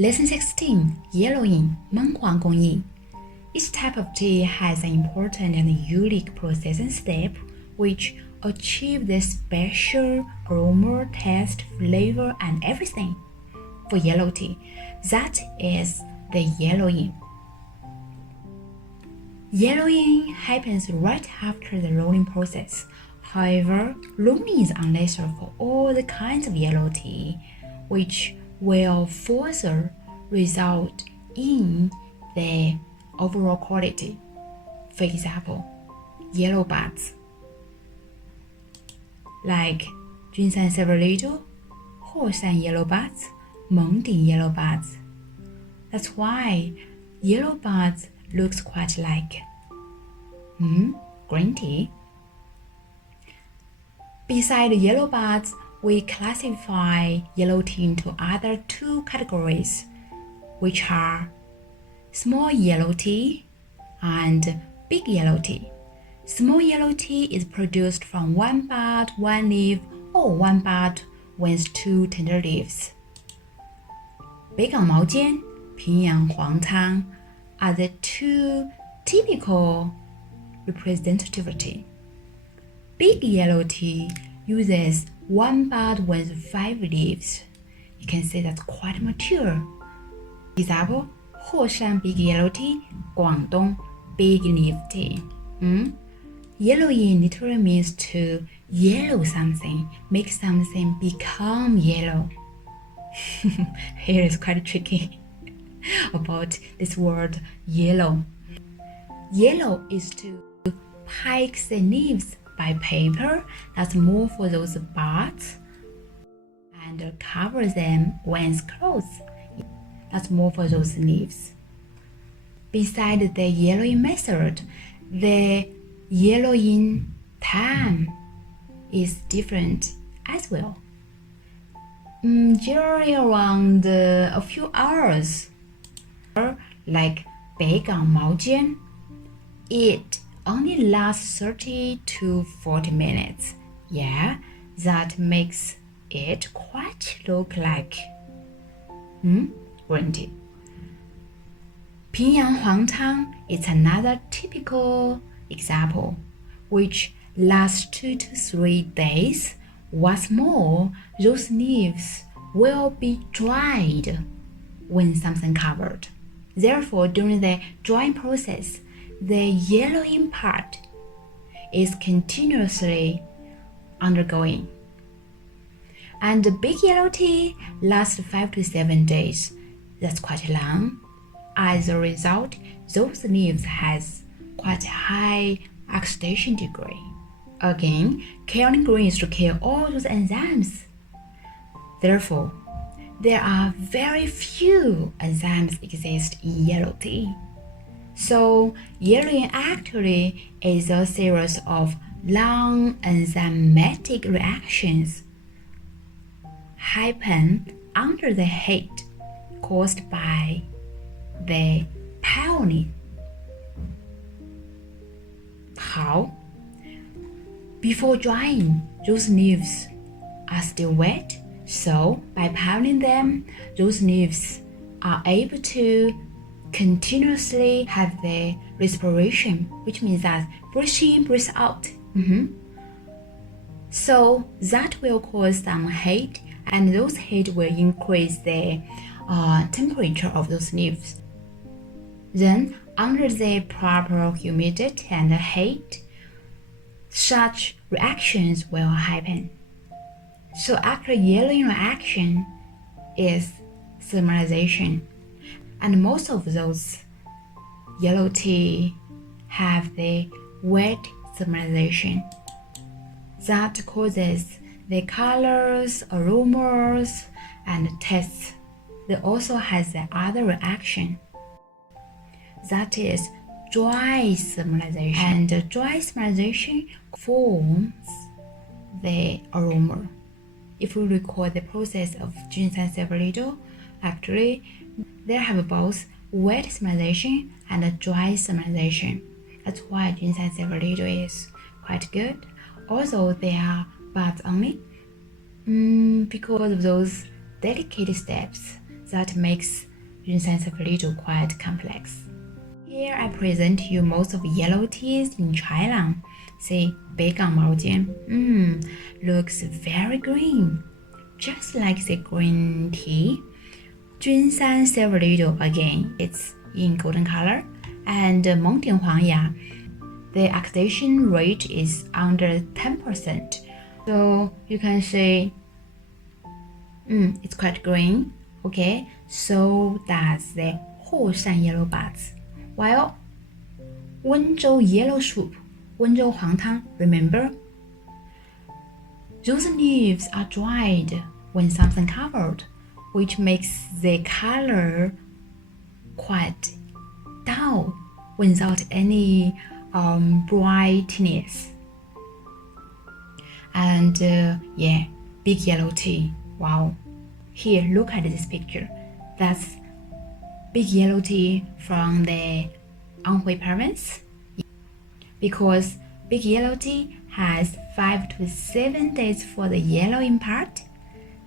Lesson 16, Yellowing, 闷黄工艺. Each type of tea has an important and unique processing step which achieve the special aroma, taste, flavor, and everything. For yellow tea, that is the yellowing. Yellowing happens right after the rolling process. However, rolling is unnecessary for all the kinds of yellow tea, which will further result in the overall quality. For example, yellow buds, like Junshan Silver Needle, Huoshan Yellow Buds, Mengding Yellow Buds. That's why yellow buds looks quite like green tea. Beside yellow buds, we classify yellow tea into other two categories, which are small yellow tea and big yellow tea. Small yellow tea is produced from one bud, one leaf, or one bud with two tender leaves. 北港毛尖、平阳黄汤 are the two typical representativity. Big yellow tea uses one bud with 5 leaves. You can say that's quite mature. Example, Huoshan Big Yellow Tea, Guangdong Big Leaf Tea. Yellowing literally means to yellow something, make something become yellow. Here is quite tricky about this word yellow. Yellow is to pike the leaves by paper that's more for those buds and cover them with cloth. That's more for those leaves. Beside the yellowing method, the yellowing time is different as well. Generally around a few hours. Like 北港毛尖, it only lasts 30 to 40 minutes. Yeah, that makes it quite look like green tea. 平阳黄汤 is another typical example, which lasts 2 to 3 days. What's more, those leaves will be dried when something covered. Therefore, during the drying process, the yellowing part is continuously undergoing. And the big yellow tea lasts 5 to 7 days. That's quite long. As a result, those leaves has quite a high oxidation degree. Again, killing green is to kill all those enzymes. Therefore, there are very few enzymes exist in yellow tea. So, yellowing actually is a series of long enzymatic reactions happen under the heat caused by the pounding. How? Before drying, those leaves are still wet, so by pounding them, those leaves are able to continuously have the respiration, which means that breathe in, breathe out. So that will cause some heat, and those heat will increase the temperature of those leaves. Then, under the proper humidity and heat, such reactions will happen. So after yellowing reaction is thermalization, and most of those yellow tea have the wet thermalization. That causes the colors, aromas, and tastes. They also has the other reaction. That is dry thermalization. And dry thermalization forms the aroma. If we recall the process of Junshan Silver Needle, actually they have both wet thermalization and dry thermalization. That's why Junshan Silver Needle is quite good. Although they are buds only, because of those delicate steps that makes Junshan Silver Needle quite complex. Here I present you most of yellow teas in China. See, 北港毛尖, looks very green, just like the green tea. Junshan Silver Needle again, it's in golden color. And Mengding Yanghua, the oxidation rate is under 10%. So you can say, it's quite green. Okay, so does the Huoshan Yellow Buds. While Wenzhou Yellow Soup, Wenzhou Huangtang, remember? Those leaves are dried when something covered, which makes the color quite dull without any brightness. And big yellow tea. Wow. Here, look at this picture. That's big yellow tea from the Anhui province. Because big yellow tea has 5 to 7 days for the yellowing part.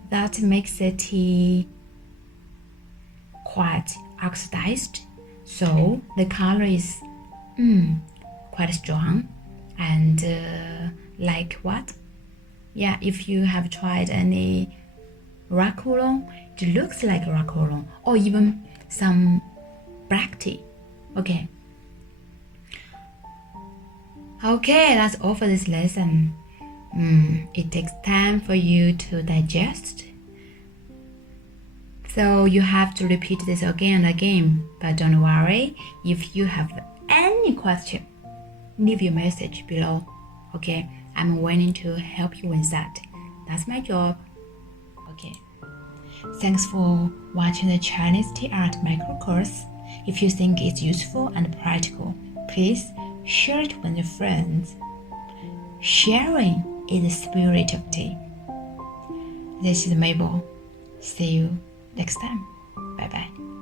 That makes the tea quite oxidized. So the color is quite strong. And like what? Yeah, if you have tried any rock oolong, it looks like rock oolong, or even some black tea. Okay, that's all for this lesson. It takes time for you to digest, so you have to repeat this again and again. But don't worry, if you have any question, leave your message below. Okay, I'm willing to help you with that. That's my job. Okay. Thanks for watching the Chinese tea art micro course. If you think it's useful and practical, please share it with your friends. Sharing is the spirit of tea. This is Mabel. See you next time. Bye bye.